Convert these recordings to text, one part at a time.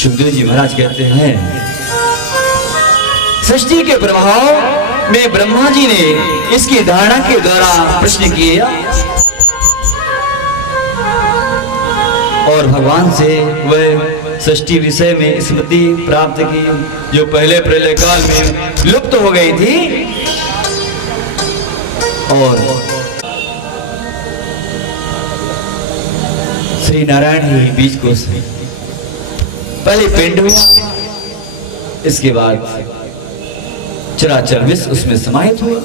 सुखदेव जी महाराज कहते हैं, सृष्टि के प्रभाव में ब्रह्मा जी ने इसकी धारणा के द्वारा प्रश्न किए और भगवान से वह सृष्टि विषय में स्मृति प्राप्त की जो पहले प्रलय काल में लुप्त हो गई थी। और श्री नारायण ही बीज को पहले पिंड हुआ, इसके बाद चराचर विश्व उसमें समाहित हुआ।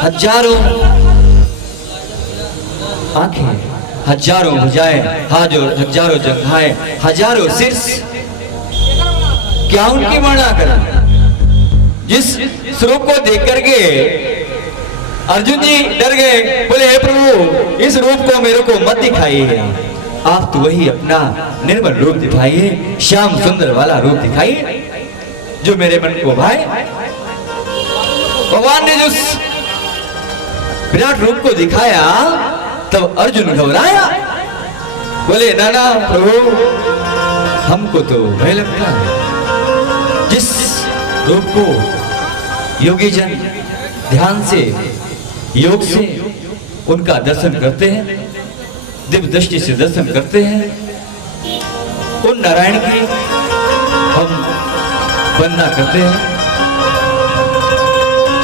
हजारों आंखें, हजारों भुजाएं, हजारों जंघाएं, हजारों शीर्ष, क्या उनकी वर्णना करें। जिस स्वरूप को देख करके अर्जुन जी डर गए, बोले हे प्रभु इस रूप को मेरे को मत दिखाइए, आप तो वही अपना निर्मल रूप दिखाइए, श्याम सुंदर वाला रूप दिखाइए जो मेरे मन को भाए। भगवान ने जो विराट रूप को दिखाया तब अर्जुन घबराया, बोले नाना प्रभु हमको तो भय लगता है। जिस रूप को योगी जन ध्यान से योग से उनका दर्शन करते हैं, दिव्य दृष्टि से दर्शन करते हैं, उन नारायण की हम वंदना करते हैं।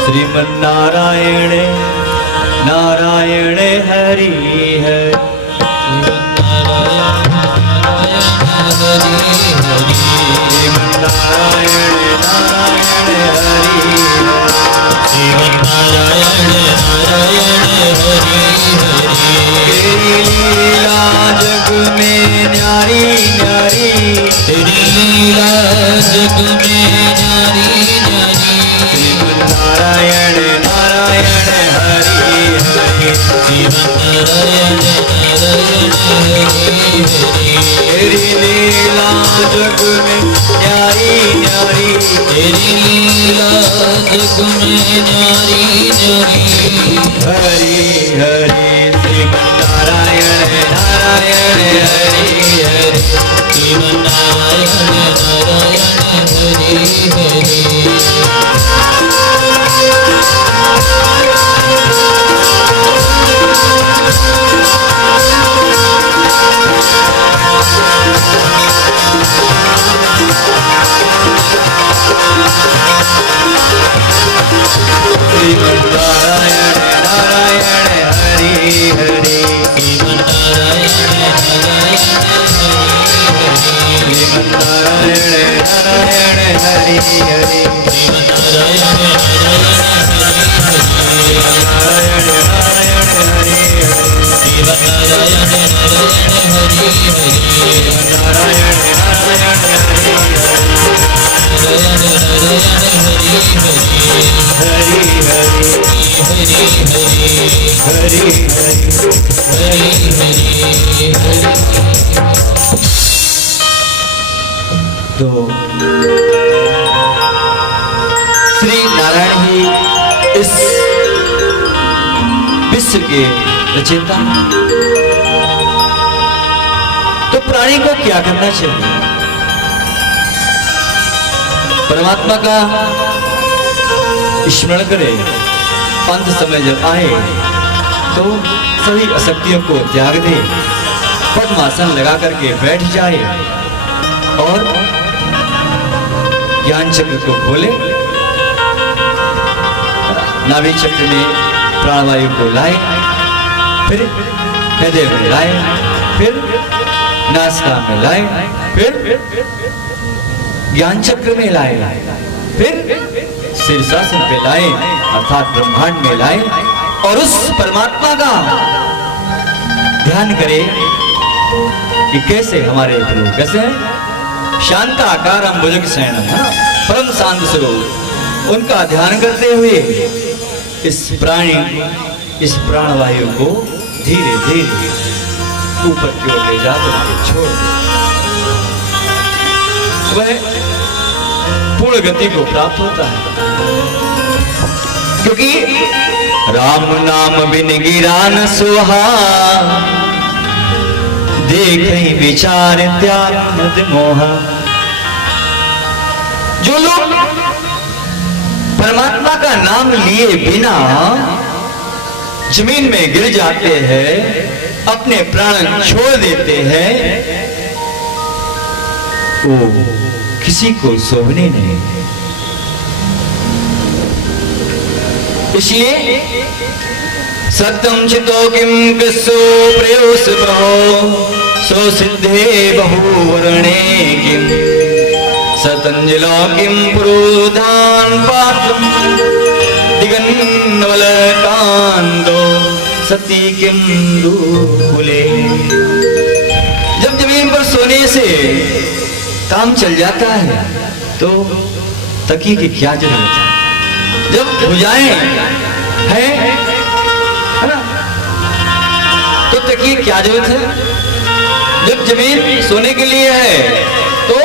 श्रीमन नारायण नारायण हरि है, श्रीमन नारायण नारायण हरि, श्रीमन नारायण नारायण हरि हरि। तेरी लीला जग में न्यारी न्यारी, तेरी लीला जग में न्यारी न्यारी। श्रीमन नारायण नारायण हरि हरि, श्रीमन नारायण नारायण हरि हरि। तेरी लीला जग में न्यारी न्यारी, तेरी लीला जग में न्यारी न्यारी। हरि हरि श्रीमन नारायण नारायण हरि हरि, श्रीमन नारायण नारायण हरि हरि। श्रीमन नारायण नारायण हरि हरि, श्रीमन नारायण नारायण हरि हरि। श्रीमन नारायण नारायण हरि हरि, श्रीमन नारायण नारायण हरि हरि। श्रीमन नारायण नारायण हरि हरि, श्रीमन नारायण नारायण हरि हरि। नारायण नारायण हरि हरि, हरि हरि हरि हरि हरि हरि। तो श्री नारायण ही इस विश्व के रचयिता। तो प्राणी को क्या करना चाहिए? परमात्मा का स्मरण करे, अंत समय जब आए तो सभी अशक्तियों को त्याग दे, पद्मासन लगा करके बैठ जाए और ज्ञान चक्र को खोले, नाभि चक्र में प्राणवायु को लाए, फिर हृदय में लाए, फिर नासिका में लाए, फिर ज्ञान चक्र में लाए, फिर शीर्षासन पे लाए अर्थात ब्रह्मांड में लाए और उस परमात्मा का ध्यान करें कि कैसे हमारे प्रभु कैसे हैं, शांत आकारम भुजग शयनम, परम शांत स्वरूप। उनका ध्यान करते हुए इस प्राणवायु को धीरे धीरे ऊपर की ओर ले जाकर के छोड़ दे, वह पूर्ण गति को प्राप्त होता है। क्योंकि राम नाम बिन गिरा न सुहा, दे देख विचार त्याग मद मोहा। जो लोग परमात्मा का नाम लिए बिना जमीन में गिर जाते हैं, अपने प्राण छोड़ देते हैं, वो किसी को शोभने नहीं। इसलिए सत्यम चितो किम कृष्णो प्रयोस बहो सो सिद्धे बहुवर्णे किम सतंजलो किम पुरोधान पात्रम दिगन्नवल कांदो सती किम दूले। जब जमीन पर सोने से काम चल जाता है तो तकिए की क्या जरूरत है। जब भुजाएं हैं है ना, तो तकिए क्या जरूरत है। जब जमीन सोने के लिए है तो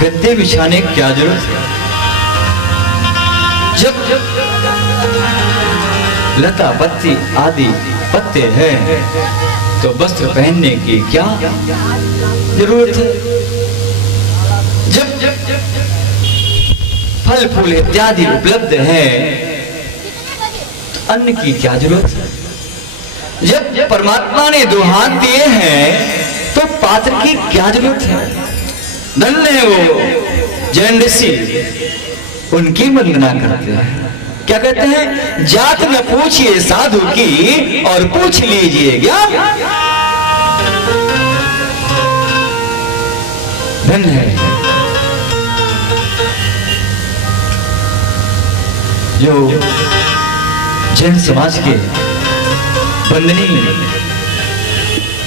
गद्दे बिछाने की क्या जरूरत है। जब लता पत्ती आदि पत्ते हैं तो वस्त्र पहनने की क्या जरूरत है। जब फल फूल इत्यादि उपलब्ध है तो अन्न की क्या जरूरत है। जब परमात्मा ने दो हाथ दिए हैं तो पात्र की क्या जरूरत है। धन्य है वो जैन ऋषि, उनकी वंदना करते हैं। क्या कहते हैं, जात न पूछिए साधु की और पूछ लीजिए ज्ञान। धन्य है जो जैन समाज के वंदनीय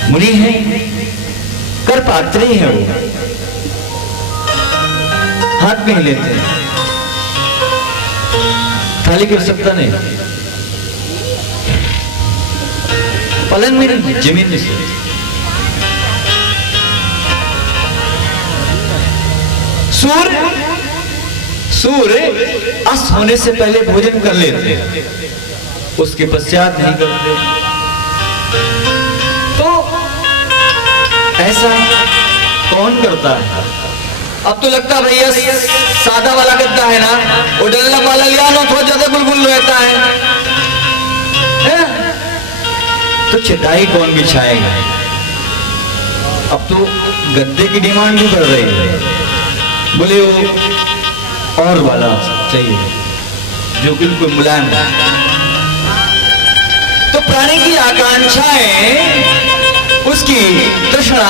मुनि हैं, कर पात्री हैं। वो हाथ में ही लेते हैं, थाली की आवश्यकता नहीं, पलंग में नहीं, जमीन में से। सूर्य अस्त होने से पहले भोजन कर लेते हैं, उसके पश्चात नहीं करते। तो ऐसा कौन करता है। अब तो लगता है भैया सादा वाला गद्दा है ना, वो डल्ला वाला लिया लो, थोड़ा ज्यादा गुलगुल रहता है। तो चटाई कौन बिछाएगा। अब तो गद्दे की डिमांड भी बढ़ रही है, बोले वो और वाला चाहिए जो बिल्कुल मुलायम है। तो प्राणी की आकांक्षाएं, उसकी तृष्णा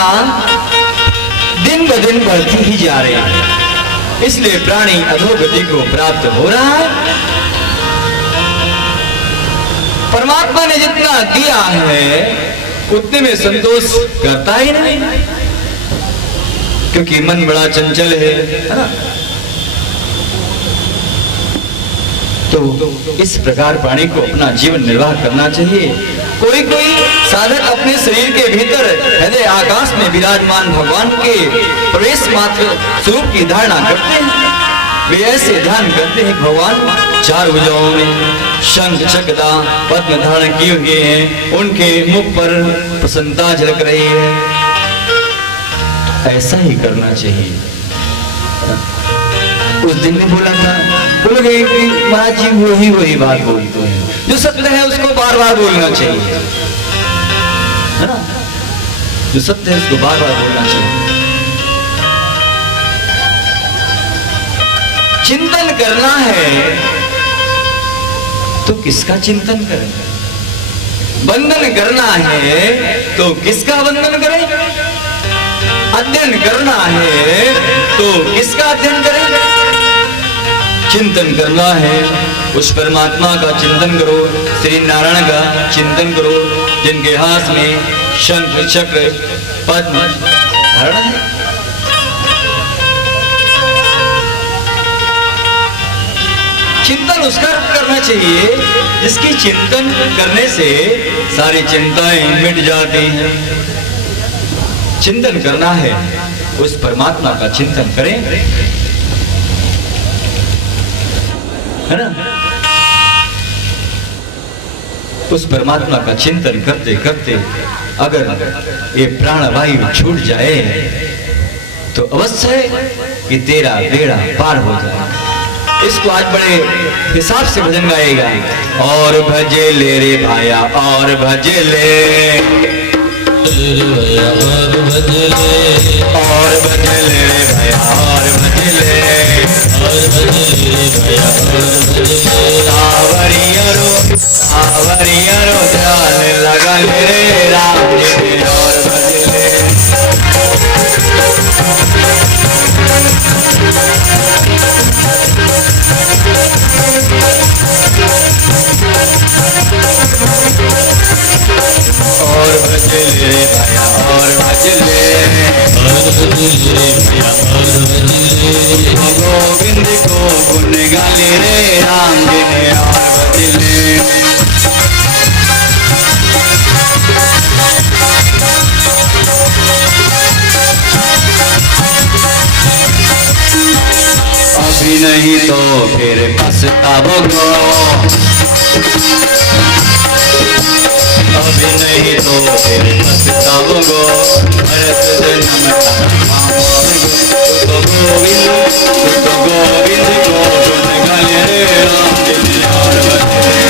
दिन ब दिन बढ़ती ही जा रही है, इसलिए प्राणी अधोगति को प्राप्त हो रहा है। परमात्मा ने जितना दिया है उतने में संतोष करता ही नहीं, क्योंकि मन बड़ा चंचल है ना। तो इस प्रकार प्राणी को अपना जीवन निर्वाह करना चाहिए। कोई कोई साधक अपने शरीर के भीतर हृदय आकाश में विराजमान भगवान के प्रवेश मात्र स्वरूप की धारणा करते हैं। वे ऐसे ध्यान करते हैं, भगवान चार भुजाओं में शंख चक्र पद्म धारण किए हुए हैं, उनके मुख पर प्रसन्नता झलक रही है। ऐसा ही करना चाहिए। उस दिन भी बोला था, बोलोगे महाराज जी वही बात बोलते हैं, जो सत्य है उसको बार बार बोलना चाहिए, है ना। जो सत्य है उसको बार बार बोलना चाहिए। चिंतन करना है तो किसका चिंतन करें। वंदन करना है तो किसका वंदन करें। अध्ययन करना है तो किसका अध्ययन करें। चिंतन करना है उस परमात्मा का चिंतन करो, श्री नारायण का चिंतन करो, जिनके हाथ में शंख चक्र पद्म धारण है। चिंतन उसका करना चाहिए जिसकी चिंतन करने से सारी चिंताएं मिट जाती हैं। चिंतन करना है उस परमात्मा का चिंतन करें, है ना। उस परमात्मा का चिंतन करते करते अगर ये प्राणवायु छूट जाए तो अवश्य कि तेरा बेड़ा पार हो जाए। इसको आज बड़े हिसाब से भजन गाएगा। और भजे ले रे भाया और भजे ले भैया और भजे ले और भजे ले रे भैया और भजे ले और भजे ले भैया और भजे ले। सावरियरो ध्यान लगा ले रे राम जी और भजे ले। और भजले भैया और भजले और भजले भैया और भजले। गोविंद को गुण गाले रे राम जी ने और भजले। अभी नहीं तो फिर पछताओगे, अभी नहीं तो फिर पछताओगे। भरत जन्म तो गोविंद को गुण गाले रे राम जी और भजले।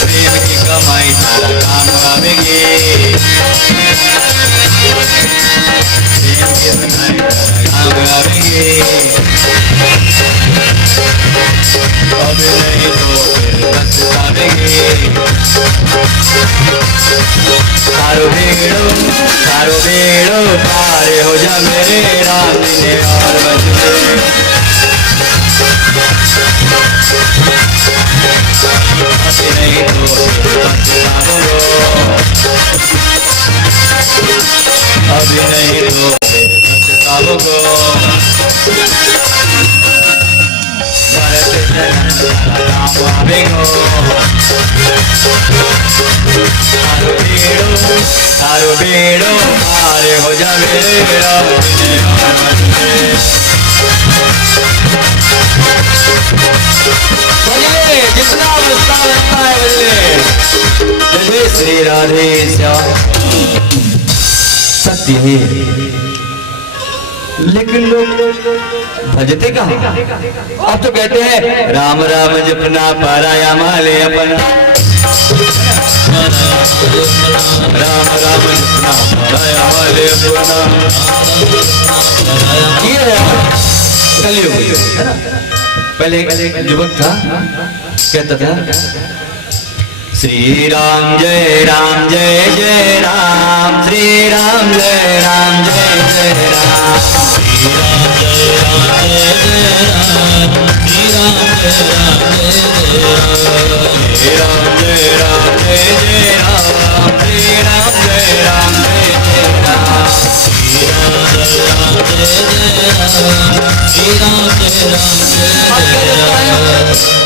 प्रेम की कमाई सारा काम आवेगी, प्रेम की कमाई काम आवेगी। अब नहीं तो फिर पछतावेगी। सारो बेड़ो पार हो जा मेरे राम जी ने और भजले। अभी नहीं तो पछताओगे, अभी नहीं तो पछताओगे। भरत जन्म राम आवेगो। सारो बेड़ो पार हो जा मेरे राम जी ने और भजले। जितना बजता लगता है बजले। जय श्री राधे श्याम। सत्य है लेकिन लोग भजते कहाँ? अब तो कहते हैं राम राम जपना पाराया माले अपना, राम राम जपना पाराया माले अपना। ये कलयुग है ना। पहले एक युवक था, कहता था श्री राम जय राम जय जय राम, श्री राम जय राम जय जय राम, श्री राम जय राम जय जय राम, श्री राम जय राम जय जय राम, श्री राम जय राम जय जय राम, श्री राम जय राम जय जय राम, श्री राम जय राम जय जय राम, श्री राम जय राम जय जय राम।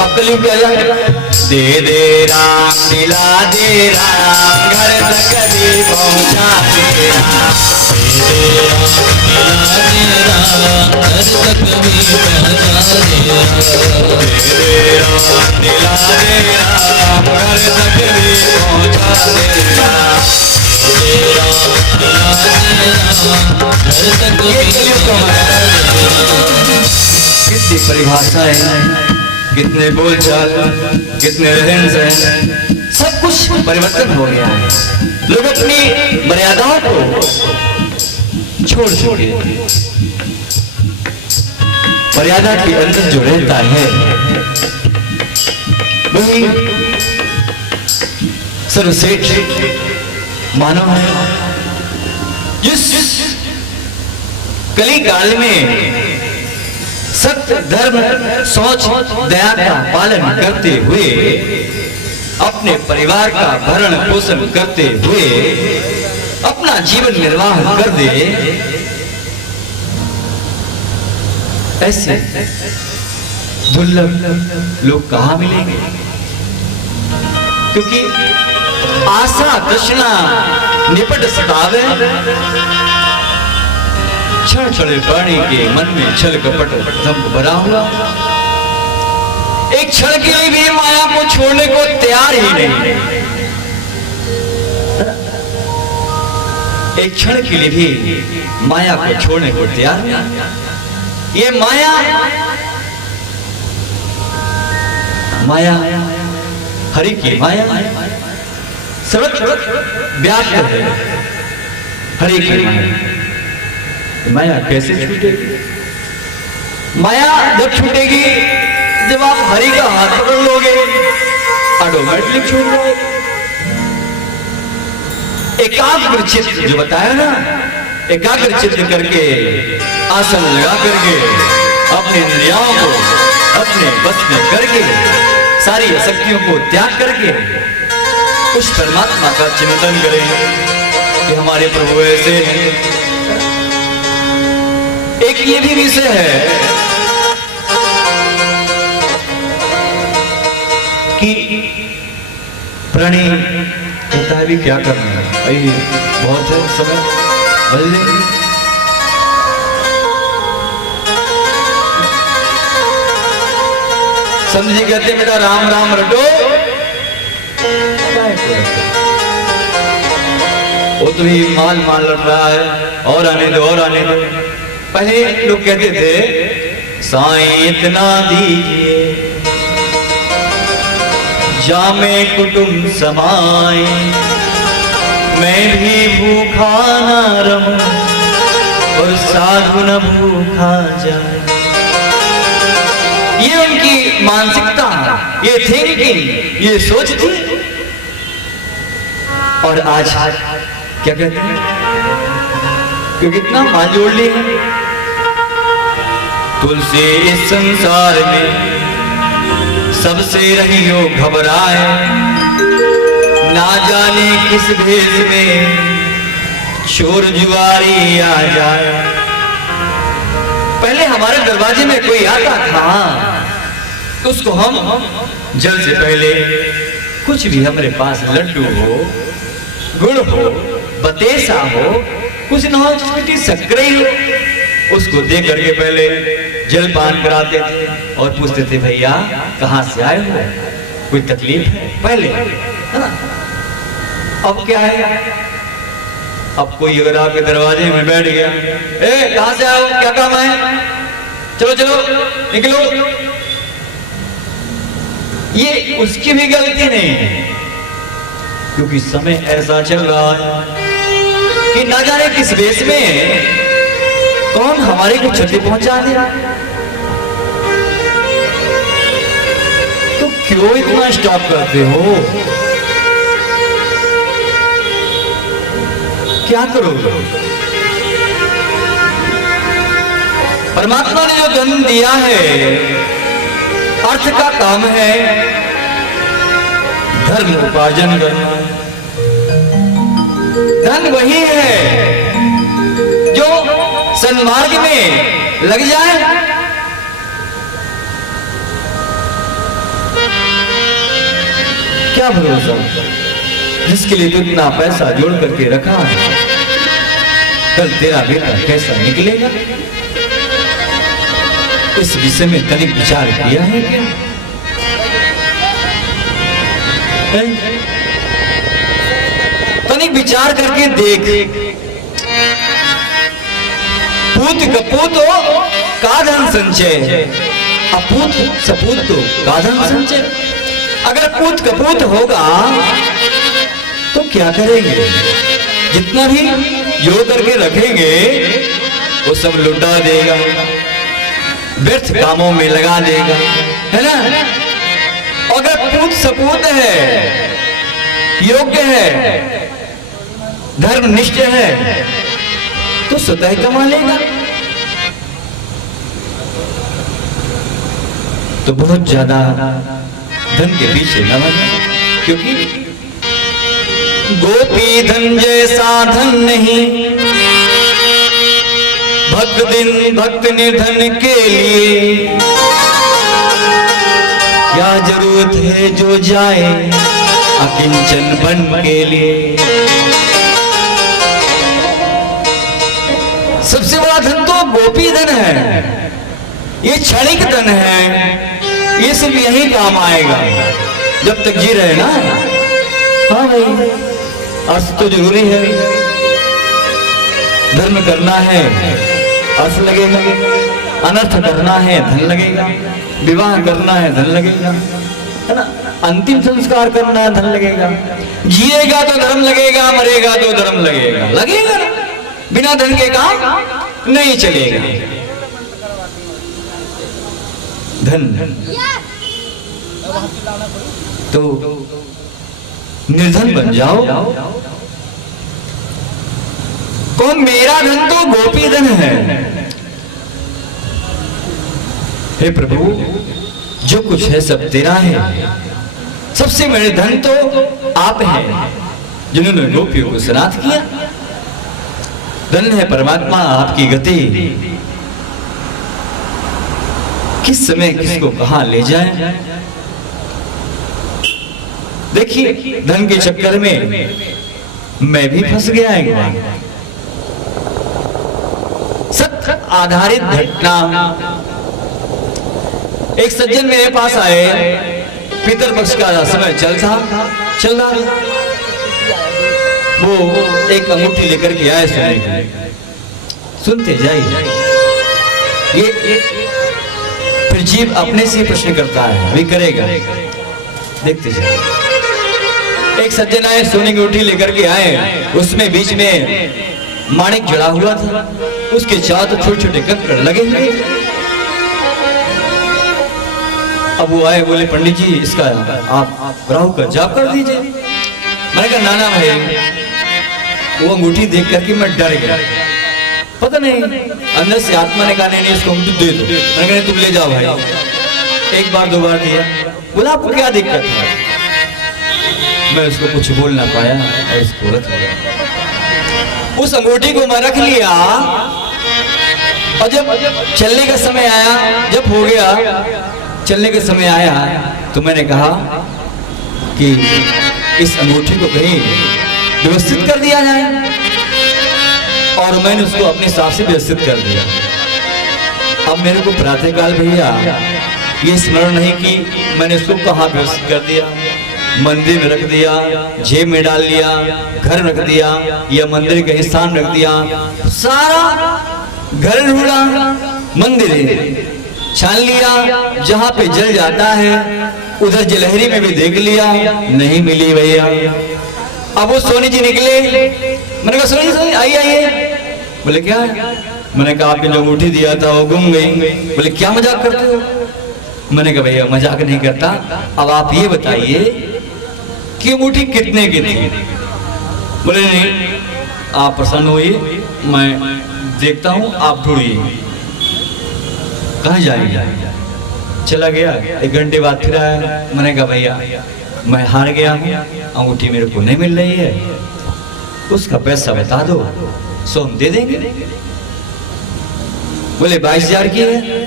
अकली दे दे राम दिला दे राम, घर तक भी पहुँचा दे राम। दे राम दिला दे राम, घर तक भी पहुँचा दे राम। दे राम दिला दे राम, घर तक भी पहुँचा दे राम। दे राम दिला दे राम, घर तक भी पहुँचा दे राम। कितनी परिभाषाएं, कितने बोलचाल, कितने रहन सहन, सब कुछ परिवर्तन हो गया है। लोग अपनी मर्यादाओं को छोड़ चुके। मर्यादा के अंदर जो रहता है वही सर्वश्रेष्ठ मानव है। जिस कली काल में सत्य धर्म सोच दया का पालन करते हुए, अपने परिवार का भरण पोषण करते हुए अपना जीवन निर्वाह कर दे, ऐसे दुर्लभ लोग कहां मिलेंगे? क्योंकि आशा तृष्णा निपट सतावे, क्षण क्षण प्राणी के मन में छल कपट दंभ भरा हुआ। एक क्षण के लिए भी माया को छोड़ने को तैयार ही नहीं। एक क्षण के लिए भी माया को छोड़ने को तैयार नहीं। ये माया हरि की माया सर्वत्र व्याप्त है। हरि की माया कैसे छूटेगी? माया जब छूटेगी जब आप हरि का हाथ पकड़ लोगे, ऑटोमेटिकली छूट जाएगी। एकाग्र चित्त जो बताया ना, एकाग्र चित्त करके आसन लगा करके अपने इंद्रियों को अपने बस में करके सारी शक्तियों को त्याग करके उस परमात्मा का चिंतन करें कि हमारे प्रभु ऐसे हैं। एक ये भी विषय है कि प्राणी कहता है भी क्या करना है भाई, बहुत है समय बदल लेंगे। समझी कहते बेटा राम राम रटो, वो तो ही माल लट रहा है, और आने दो और आने दो। पहले लोग कहते थे साईं इतना दीजिए जामे कुटुंब समाए, मैं भी भूखा न रहूं और साधु न भूखा जाए। ये उनकी मानसिकता, ये थिंकिंग, ये सोच थी। और आज क्या कहते हैं, क्योंकि इतना माल जोड़ लिया तुलसी इस संसार में सबसे रही हो घबराए, ना जाने किस भेष में चोर जुआरी आ जाए। पहले हमारे दरवाजे में कोई आता था तो उसको हम जल से पहले कुछ भी हमारे पास लड्डू हो, गुड़ हो, बतेसा हो, कुछ ना हो छोटी शक्करी हो, उसको दे करके पहले जलपान कराते थे और पूछते थे भैया कहाँ से आए हो, कोई तकलीफ है पहले, है ना। अब क्या है, अब कोई अगर आपके दरवाजे में बैठ गया, ए कहाँ से आए हो, क्या काम है, चलो चलो निकलो, ये उसकी भी गलती नहीं है, क्योंकि समय ऐसा चल रहा है कि ना जाने किस वेश में कौन हमारे को क्षति पहुंचा दे। तो क्यों इतना स्टॉप करते हो, क्या करोगे? परमात्मा ने जो धन दिया है, अर्थ का काम है धर्म उपार्जन करना। धन वही है जो सन्मार्ग में लग जाए। क्या भरोसा, जिसके लिए तू इतना पैसा जोड़ करके रखा है, कल तेरा बेटा कैसा निकलेगा, इस विषय में तनिक विचार किया है क्या? तनिक विचार करके देख, पूत कपूत हो का धन संचय, अपूत सपूत तो का धन संचय। अगर पूत कपूत होगा तो क्या करेंगे, जितना भी जो करके रखेंगे वो सब लुटा देगा, व्यर्थ कामों में लगा देगा, है ना। अगर पूत सपूत है, योग्य है, धर्मनिष्ठ है, तो स्वतः कमा लेगा। तो बहुत ज्यादा धन के पीछे न भागना, क्योंकि गोपी धन जैसा धन नहीं, भक्त निर्धन के लिए क्या जरूरत है जो जाए अकिंचन बन के लिए। सबसे बड़ा धन तो गोपी धन है, ये क्षणिक धन है, ये सिर्फ यही काम आएगा जब तक जी रहे ना। हाँ भाई, अर्थ तो जरूरी है, धर्म करना है अर्थ लगेगा, अनर्थ करना है धन लगेगा, विवाह करना है धन लगेगा, है ना, अंतिम संस्कार करना है धन लगेगा, जिएगा तो धर्म लगेगा, मरेगा तो धर्म लगेगा, लगेगा ना, बिना धन के काम नहीं चलेगा। धन तो निर्धन बन जाओ। कौन? मेरा धन तो गोपी धन है। हे प्रभु, जो कुछ है सब तेरा है, सबसे बड़े धन तो आप हैं जिन्होंने गोपियों को सनाथ किया। धन है परमात्मा आपकी गति, किस समय किसको कहां ले जाए। देखिए, धन के चक्कर में मैं भी फंस गया एक बार। सत्य आधारित घटना। एक सज्जन मेरे पास आए, पितरपक्ष का समय चल रहा, वो एक अंगूठी लेकर के आए, सुनते जाइए। ये फिर जीव अपने से प्रश्न करता है, अभी करेगा, देखते जाइए। एक सज्जन आए, सोने की अंगूठी लेकर के आए, उसमें बीच में माणिक जड़ा हुआ था, उसके चारों तो छोटे छोटे कंकड़ लगे हुए। अब वो आए, बोले पंडित जी इसका आप राहु का जाप कर दीजिए। मैंने कहा नाना भाई, वो अंगूठी देख करके मैं डर गया, पता नहीं अंदर से आत्मा ने कहा नहीं इसको अंगूठी दे दो। मैंने कहा तुम ले जाओ भाई। एक बार दो बार दिया, बोला आपको क्या दिक्कत है? मैं उसको कुछ बोल ना पाया और उसको रख लिया। उस अंगूठी को मैं रख लिया और जब चलने का समय आया, जब हो गया चलने का समय आया, तो मैंने कहा कि इस अंगूठी को कहीं व्यवस्थित कर दिया जाए, और मैंने उसको अपने हिसाब से व्यवस्थित कर दिया। अब मेरे को प्रातःकाल भैया ये स्मरण नहीं कि मैंने उसको कहाँ व्यवस्थित कर दिया। मंदिर में रख दिया, जेब में डाल लिया, घर रख दिया, या मंदिर के स्थान रख दिया, सारा घर ढूंढा, मंदिर छान लिया, जहां पे जल जाता है उधर जलहरी में भी देख लिया, नहीं मिली भैया। अब वो सोनी जी निकले, मैंने कहा सोनी सोनी आइए आइए। बोले क्या? मैंने कहा आपने जो अंगूठी दिया था वो गुम गई। बोले क्या मजाक करते हो? मैंने कहा भैया मजाक नहीं करता, अब आप ये बताइए कि अंगूठी कितने की थी? बोले नहीं आप प्रसन्न होइए, मैं देखता हूँ, आप ढूंढिए। कहाँ जाएंगे? चला गया, 1 घंटे बाद फिर आया। मैंने कहा भैया मैं हार गया हूँ, अंगूठी मेरे को नहीं मिल रही है, उसका पैसा बता दो, सो हम दे देंगे। बोले 22,000 की है।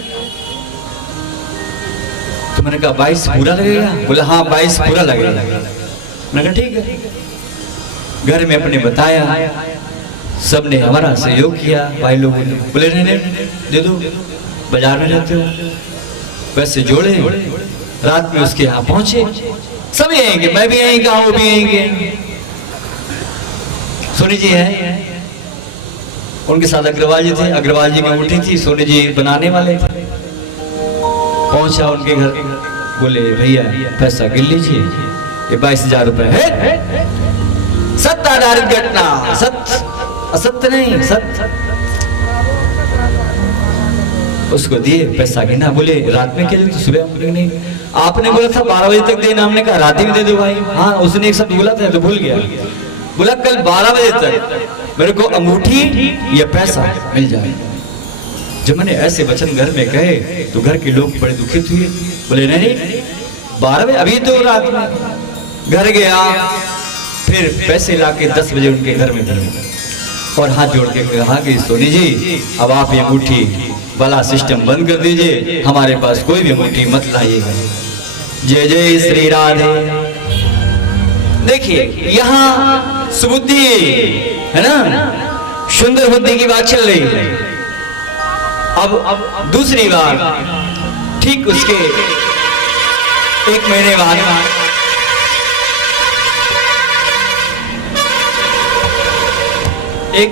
तो मैंने कहा 22 पूरा लगेगा? बोले हाँ 22 पूरा लगेगा। मैंने कहा ठीक है। घर में अपने बताया, सबने हमारा सहयोग किया, भाई लोगों ने। बोले नहीं दे दो, बाजार में रहते हो, पैसे जोड़े, रात में उसके यहाँ पहुंचे, सब आएंगे, मैं भी आएंगे, वो भी आएंगे। सोनी जी है, उनके साथ अग्रवाल जी थे, अग्रवाल जी की अंगूठी थी, सोनी जी बनाने वाले थे। पहुंचा उनके घर, बोले भैया पैसा गिन लीजिए, ये 22,000 रुपए है। सत्य आधारित घटना, सत्य असत्य नहीं, सत्य। उसको दिए, पैसा गिना। बोले रात में क्या तो सुबह नहीं, आपने बोला था 12 बजे तक देना, हमने कहा रात में दे दो भाई। हाँ उसने एक शब्द बोला था तो भूल गया, बोला कल 12 बजे तक मेरे को अंगूठी या पैसा मिल जाए। जब मैंने ऐसे वचन घर में कहे तो घर के लोग बड़े दुखित हुए। बोले नहीं 12 बजे, अभी तो रात में। घर गया, फिर पैसे लाके 10 बजे उनके घर में दिए और हाथ जोड़ के कहा कि सोनी जी अब आप ये अंगूठी वाला सिस्टम बंद कर दीजिए, हमारे पास कोई भी अंगूठी मत लाइएगा। जय जय श्री राधे। देखिए यहाँ सुबुद्धि है ना, सुंदर बुद्धि की बात चल रही है। अब दूसरी बार ठीक उसके 1 महीने बाद एक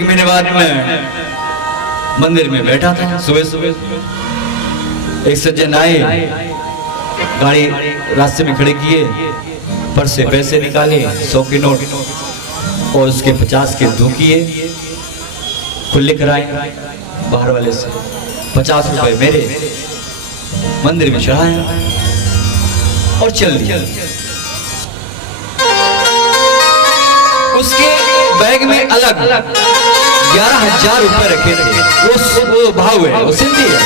महीने बाद मैं मंदिर में बैठा था। सुबह एक सज्जन आए, गाड़ी रास्ते में खड़े किए, पर्स से पैसे निकाले, 100 के नोट और उसके 50 के दो किए, खुले कराए बाहर वाले से। 50 रुपए मेरे, मंदिर में चढ़ाया और चल दिया। उसके बैग में अलग 11,000 रुपए रखे थे। वो भाव है, वो सिंधी है,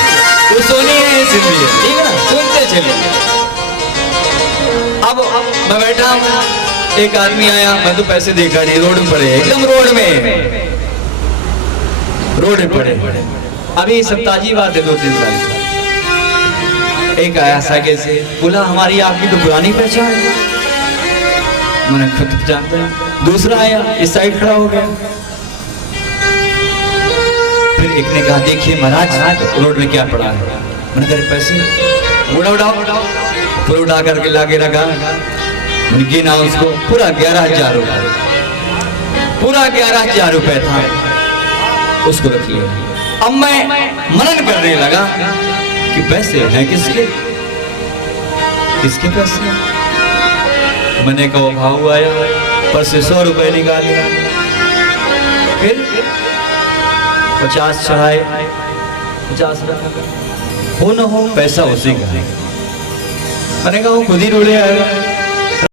वो सोनी है, सिंधी है, ठीक है ना, सुनते चलिए। अब मैं बैठा हूं, एक आदमी आया, मैं तो पैसे देखा नहीं, रोड में पड़े, एकदम रोड में पड़े। अभी सब ताजी बात है, 2-3 साल की। एक आया साइकिल से, बोला हमारी आपकी तो पुरानी पहचान है। मैंने खुद जानता है। दूसरा आया, इस साइड खड़ा हो गया। फिर एक ने कहा देखिए महाराज रोड में क्या पड़ा है। मैंने कहा पैसे उड़ाओ, पूरा उड़ा करके लाके रखा। गिना उसको, पूरा 11,000 रुपए, पूरा 11,000 रुपए था, उसको रख लिया। अब मैं मनन करने लगा कि पैसे हैं किसके पैसे। मैंने कहा भाव आया, पर से 100 रुपए निकाले, फिर 50 चढ़ाए, 50 हो न हो पैसा उसी का है। मैंने कहा वो खुद ही रोड़े आएगा।